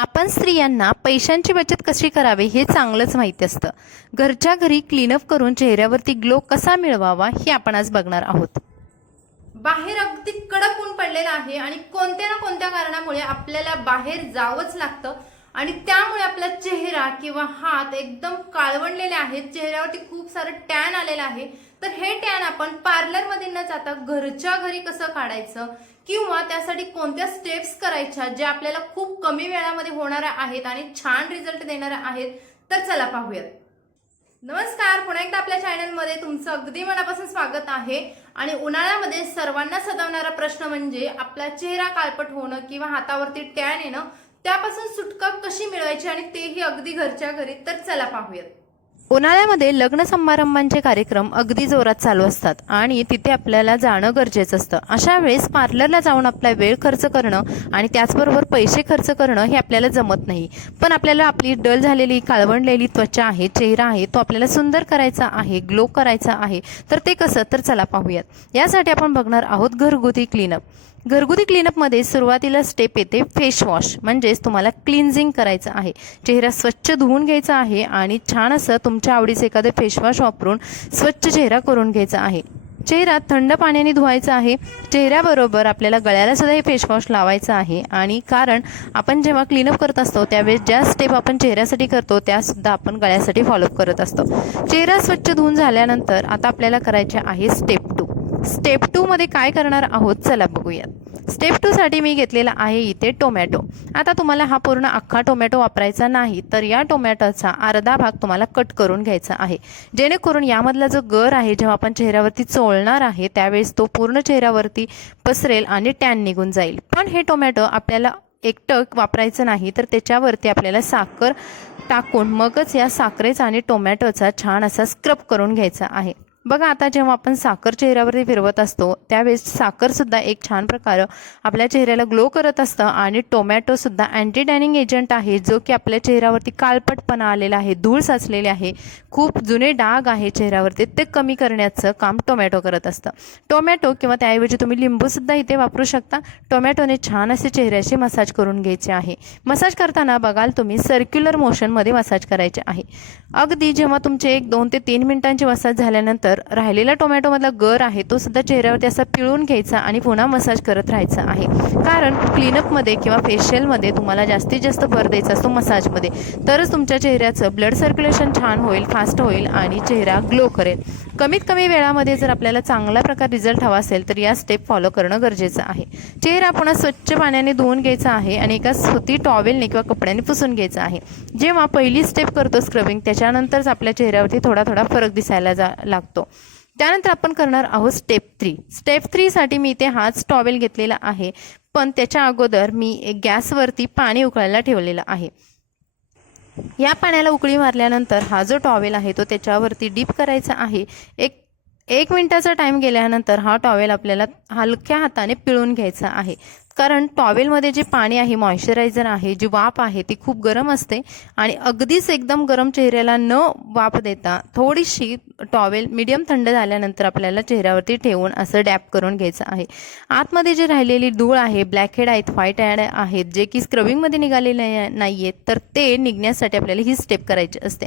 आपण स्त्रियांना पैशांची बचत कशी करावी हे चांगलंच माहिती असतं। घरच्या घरी क्लीनअप करून चेहऱ्यावरती ग्लो कसा मिळवावा हे आपण आज बघणार आहोत। बाहेर अगदी कडक ऊन पडलेलं आहे आणि कोणत्या ना कोणत्या कारणामुळे आपल्याला बाहेर जावंच लागतं आणि त्यामुळे आपला चेहरा किंवा हात एकदम काळवंडलेले आहेत, चेहऱ्यावरती खूप सारं टॅन आलेलं आहे। तर हे टॅन आपण पार्लर मध्ये न जाता घरच्या घरी कसं काढायचं किंवा त्यासाठी कोणत्या स्टेप्स करायच्या जे आपल्याला खूप कमी वेळामध्ये होणाऱ्या आहेत आणि छान रिझल्ट देणाऱ्या आहेत, तर चला पाहूयात। नमस्कार, पुन्हा एकदा आपल्या चॅनलमध्ये तुमचं अगदी मनापासून स्वागत आहे। आणि उन्हाळ्यामध्ये सर्वांना सतावणारा प्रश्न म्हणजे आपला चेहरा काळपट होणं किंवा हातावरती टॅन येणं, त्यापासून सुटका कशी मिळवायची आणि तेही अगदी घरच्या घरी, तर चला पाहूयात। उन्हाळ्यामध्ये लग्न समारंभांचे कार्यक्रम अगदी जोरात चालू असतात आणि तिथे आपल्याला जाणं गरजेचं असतं। अशा वेळेस पार्लरला जाऊन आपला वेळ खर्च करणं आणि त्याचबरोबर पैसे खर्च करणं हे आपल्याला जमत नाही। पण आपल्याला आपली डल झालेली काळवंडलेली त्वचा आहे, चेहरा आहे, तो आपल्याला सुंदर करायचा आहे, ग्लो करायचा आहे। तर ते कसं, तर चला पाहूयात। यासाठी आपण बघणार आहोत घरगुती क्लीनअप। घरगुती क्लीनअपमध्ये सुरुवातीला स्टेप येते फेस वॉश, म्हणजेच तुम्हाला क्लिन्झिंग करायचं आहे। चेहरा स्वच्छ धुवून घ्यायचा आहे आणि छान असं तुमच्या आवडीचं एखादं फेस वॉश वापरून स्वच्छ चेहरा करून घ्यायचा आहे। चेहरा थंड पाण्याने धुवायचा आहे। चेहऱ्याबरोबर आपल्याला गळ्याला सुद्धा हे फेस वॉश लावायचं आहे आणि कारण आपण जेव्हा क्लीनअप करत असतो त्यावेळेस ज्या स्टेप आपण चेहऱ्यासाठी करतो त्या सुद्धा आपण गळ्यासाठी फॉलोअप करत असतो। चेहरा स्वच्छ धुवून झाल्यानंतर आता आपल्याला करायचे आहे स्टेप 2। स्टेप 2 मध्ये काय करणार आहोत, चला बघूयात। स्टेप 2 साठी मी घेतलेला आहे इथे टोमॅटो। आता तुम्हाला हा पूर्ण अख्खा टोमॅटो वापरायचा नाही, तर या टोमॅटोचा अर्धा भाग तुम्हाला कट करून घ्यायचा आहे, जेणेकरून यामधला जो गर आहे जेव्हा आपण चेहऱ्यावरती चोळणार आहे त्यावेळेस तो पूर्ण चेहऱ्यावरती पसरेल आणि टॅन निघून जाईल। पण हे टोमॅटो आपल्याला एकटक वापरायचं नाही, तर त्याच्यावरती आपल्याला साखर टाकून मगच या साखरेचा आणि टोमॅटोचा छान असा स्क्रब करून घ्यायचा आहे। बघा, आता जेव्हा आपण साखर चेहऱ्यावरती फिरवत असतो त्यावेळेस साखर सुद्धा एक छान प्रकारे आपल्या चेहऱ्याला ग्लो करत असतं आणि टोमॅटो सुद्धा अँटी टॅनिंग एजंट आहे, जो की आपल्या चेहऱ्यावरती काळपटपणा आलेला आहे, धूळ साचलेले आहे, खूप जुने डाग आहे चेहऱ्यावरती, ते कमी करण्याचं काम टोमॅटो करत असतं। टोमॅटो किंवा त्याऐवजी तुम्ही लिंबू सुद्धा इथे वापरू शकता। टोमॅटोने छान असे चेहऱ्याशी मसाज करून घ्यायचे आहे। मसाज करताना बघाल तुम्ही सर्क्युलर मोशनमध्ये मसाज करायचे आहे। अगदी जेव्हा तुमचे 1 2 ते 3 मिनिटांची मसाज झाल्यानंतर राहिलेला टोमॅटोमधला गर आहे तो सुद्धा चेहऱ्यावरती असा पिळून घ्यायचा आणि पुन्हा मसाज करत राहायचा आहे। कारण क्लीनअपमध्ये किंवा फेशियलमध्ये तुम्हाला जास्तीत जास्त भर द्यायचा असतो मसाजमध्ये, तरच तुमच्या चेहऱ्याचं ब्लड सर्क्युलेशन छान होईल, फास्ट होईल आणि चेहरा ग्लो करेल। कमीत कमी वेळामध्ये जर आपल्याला चांगल्या प्रकारे रिझल्ट हवा असेल तर या स्टेप फॉलो करणं गरजेचं आहे। चेहरा पुन्हा स्वच्छ पाण्याने धुवून घ्यायचा आहे आणि एका सुती टॉवेलने किंवा कपड्याने पुसून घ्यायचा आहे। जेव्हा पहिली स्टेप करतो स्क्रबिंग, त्याच्यानंतरच आपल्या चेहऱ्यावरती थोडा थोडा फरक दिसायला लागतो। त्यानंतर आपण करणार आहोत स्टेप 3। स्टेप 3 साठी मी इथे हाच टॉवेल घेतलेला आहे, पण त्याच्या अगोदर मी एक गॅसवरती पाणी उकळायला ठेवलेलं आहे। या पाण्याला उकळी मारल्यानंतर हा जो टॉवेल आहे तो त्याच्यावरती डीप करायचा आहे। एक मिनिटाचा टाइम गेल्यानंतर हा टॉवेल आपल्याला हलक्या हाताने पिळून घ्यायचा आहे, कारण टॉवेलमध्ये जे पाणी आहे, मॉइश्चरायझर आहे, जी वाफ आहे ती खूप गरम असते आणि अगदीच एकदम गरम चेहऱ्याला न वाफ देता थोडीशी टॉवेल मीडियम थंड झाल्यानंतर आपल्याला चेहऱ्यावरती ठेवून असं डॅप करून घ्यायचं आहे। आतमध्ये जी राहिलेली धूळ आहे, ब्लॅक हेड आहेत, व्हाईट हेड आहेत, जे की स्क्रबिंगमध्ये निघालेले नाही आहेत, तर ते निघण्यासाठी आपल्याला ही स्टेप करायची असते।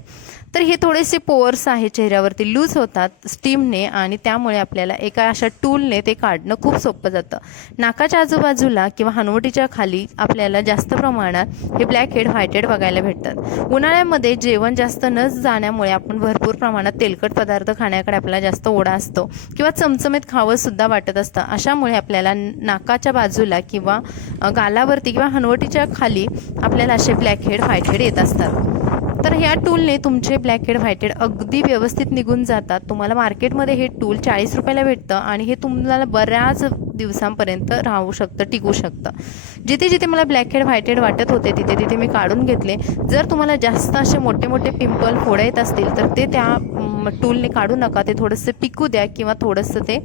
तर हे थोडेसे पोअर्स आहे चेहऱ्यावरती लूज होतात स्टीमने आणि त्यामुळे आपल्याला एका अशा टूलने ते काढणं खूप सोपं जातं। नाकाच्या आजूबाजूला किंवा हनवटीच्या खाली आपल्याला जास्त प्रमाणात हे ब्लॅक हेड, व्हाईट हेड बघायला भेटतात। उन्हाळ्यामध्ये जेवण जास्त न जाण्यामुळे आपण भरपूर प्रमाणात तेलकट पदार्थ खाण्याकडे आपला जास्त ओढा असतो किंवा चमचमीत खावं सुद्धा वाटत असतं। अशामुळे आपल्याला नाकाच्या बाजूला किंवा गालावरती किंवा हनवटीच्या खाली आपल्याला असे ब्लॅक हेड, व्हाईट हेड येत असतात। तर ह्या टूलने तुमचे ब्लॅक हेड, व्हाईट हेड अगदी व्यवस्थित निघून जातात। तुम्हाला मार्केटमध्ये हे टूल 40 रुपयाला भेटतं आणि हे तुम्हाला बऱ्याच दिवसांपर्यंत राहू शकतं, टिकू शकतं। जिथे जिथे मला ब्लॅक हेड, व्हाईट हेड वाटत होते तिथे तिथे मी काढून घेतले। जर तुम्हाला जास्त असे मोठे मोठे पिंपल, फोडे येत असतील तर ते त्या टूलने काढू नका, ते थोडंसं पिकू द्या किंवा थोडंसं ते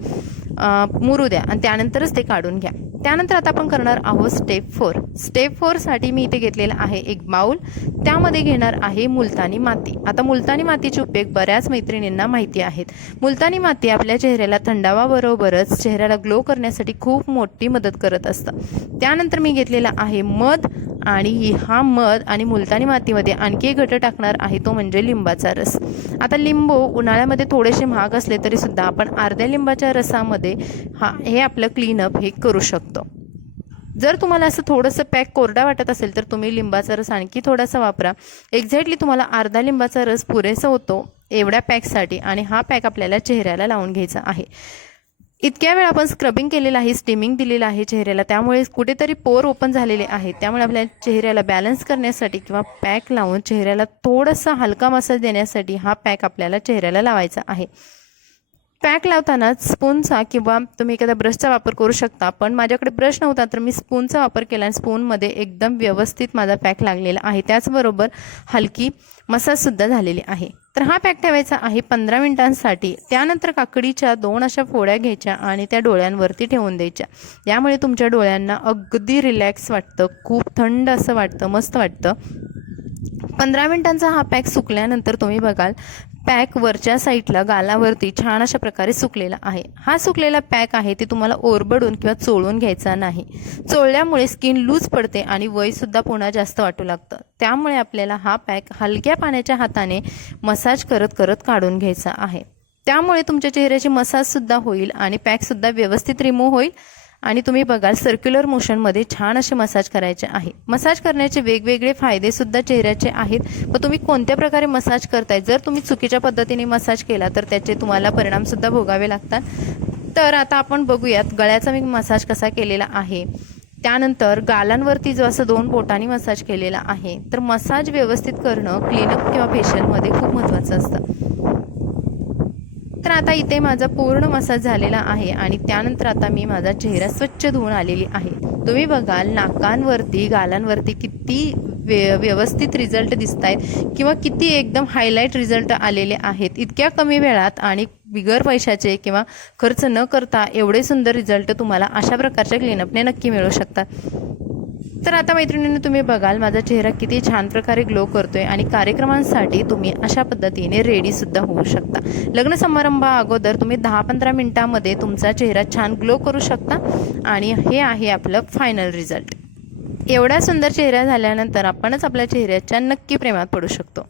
मुरू द्या आणि त्यानंतरच ते काढून घ्या। त्यानंतर आता आपण करणार आहोत स्टेप 4। स्टेप 4 साठी मी इथे घेतलेला आहे एक बाउल, त्यामध्ये घेणार आहे मुलतानी माती। आता मुलतानी मातीचे उपयोग बऱ्याच मैत्रिणींना माहिती आहेत। मुलतानी माती आपल्या चेहऱ्याला थंडावा बरोबरच चेहऱ्याला ग्लो करण्यासाठी खूप मोठी मदत करत असतं। त्यानंतर मी घेतलेला आहे मध, आणि हा मध आणि मुलतानी मातीमध्ये आणखी एक घटक टाकणार आहे तो म्हणजे लिंबाचा रस। आता लिंबू उन्हाळ्यामध्ये थोडेसे महाग असले तरी सुद्धा आपण अर्ध्या लिंबाच्या रसामध्ये हे आपलं क्लीनअप हे करू शकतो। जर तुम्हाला असं थोडंसं पॅक कोरडा वाटत असेल तर तुम्ही लिंबाचा रस आणखी थोडासा वापरा। एक्झॅक्टली तुम्हाला अर्धा लिंबाचा रस पुरेसा होतो एवढ्या पॅकसाठी, आणि हा पॅक आपल्याला चेहऱ्याला लावून घ्यायचा आहे। इतक्या वेळ आपण स्क्रबिंग केलेलं आहे, स्टीमिंग दिलेलं आहे चेहऱ्याला, त्यामुळे कुठेतरी पोर ओपन झालेले आहेत। त्यामुळे आपल्या चेहऱ्याला बॅलन्स करण्यासाठी किंवा पॅक लावून चेहऱ्याला थोडासा हलका मसाज देण्यासाठी हा पॅक आपल्याला चेहऱ्याला लावायचा आहे। पॅक लावताना स्पूनचा किंवा तुम्ही एखादा ब्रशचा वापर करू शकता, पण माझ्याकडे ब्रश नव्हता तर मी स्पूनचा वापर केला आणि स्पूनमध्ये एकदम व्यवस्थित माझा पॅक लागलेला आहे। त्याचबरोबर हलकी मसाजसुद्धा झालेली आहे। तर हा पॅक ठेवायचा आहे 15 मिनिटांसाठी। त्यानंतर काकडीच्या 2 अशा फोड्या घ्यायच्या आणि त्या डोळ्यांवरती ठेवून द्यायच्या। यामुळे तुमच्या डोळ्यांना अगदी रिलॅक्स वाटतं, खूप थंड असं वाटतं, मस्त वाटतं। 15 मिनिटांचा हा पॅक सुकल्यानंतर तुम्ही बघाल पॅक वरच्या साईडला गालावरती छान अशा प्रकारे सुकलेला आहे। हा सुकलेला पॅक आहे ते तुम्हाला ओरबडून किंवा चोळून घ्यायचा नाही। चोळल्यामुळे स्किन लूज पडते आणि वयसुद्धा पुन्हा जास्त वाटू लागतं। त्यामुळे आपल्याला हा पॅक हलक्या पाण्याच्या हाताने मसाज करत करत काढून घ्यायचा आहे। त्यामुळे तुमच्या चेहऱ्याची मसाजसुद्धा होईल आणि पॅकसुद्धा व्यवस्थित रिमूव्ह होईल, आणि तुम्ही बघाल सर्क्युलर मोशनमध्ये छान असे मसाज करायचे आहे। मसाज करण्याचे वेगवेगळे फायदे सुद्धा चेहऱ्याचे आहेत, पण तुम्ही कोणत्या प्रकारे मसाज करताय, जर तुम्ही चुकीच्या पद्धतीने मसाज केला तर त्याचे तुम्हाला परिणामसुद्धा भोगावे लागतात। तर आता आपण बघूयात गळ्याचा मी मसाज कसा केलेला आहे। त्यानंतर गालांवरती जो असं 2 बोटांनी मसाज केलेला आहे। तर मसाज व्यवस्थित करणं क्लीनअप किंवा फेशियलमध्ये खूप महत्त्वाचं असतं। तर आता इथे माझा पूर्ण मसाज झालेला आहे आणि त्यानंतर आता मी माझा चेहरा स्वच्छ धुवून आलेली आहे। तुम्ही बघाल नाकांवरती गालांवरती किती व्यवस्थित रिझल्ट दिसत आहेत किंवा किती एकदम हायलाईट रिझल्ट आलेले आहेत इतक्या कमी वेळात, आणि बिगर पैशाचे किंवा खर्च न करता एवढे सुंदर रिझल्ट तुम्हाला अशा प्रकारच्या क्लीनअपने नक्की मिळू शकतात। तर आता मैत्रिणींनी तुम्ही बघाल माझा चेहरा किती छान प्रकारे ग्लो करतोय, आणि कार्यक्रमांसाठी तुम्ही अशा पद्धतीने रेडी सुद्धा होऊ शकता। लग्न समारंभा अगोदर तुम्ही 10-15 मिनिटांमध्ये तुमचा चेहरा छान ग्लो करू शकता, आणि हे आहे आपलं फायनल रिझल्ट। एवढा सुंदर चेहरा झाल्यानंतर आपणच आपल्या चेहऱ्याच्या नक्की प्रेमात पडू शकतो।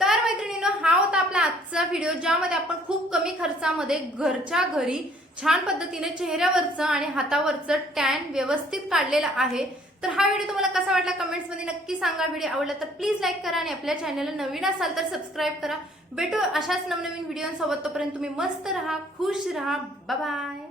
तर मैत्रिणींनो, हा होता आपला आजचा व्हिडिओ, ज्यामध्ये आपण खूप कमी खर्चामध्ये घरच्या घरी छान पद्धतीने चेहऱ्यावरचं आणि हातावरचं टॅन व्यवस्थित काढलेला आहे। तर हा व्हिडिओ तुम्हाला कसा वाटला कमेंट्समध्ये नक्की सांगा। व्हिडिओ आवडला तर प्लीज लाईक करा, आणि आपल्या चॅनलला नवीन असाल तर सबस्क्राईब करा। भेटू अशाच नवनवीन व्हिडिओसोबत, तोपर्यंत तुम्ही मस्त राहा, खुश राहा, बाय बाय।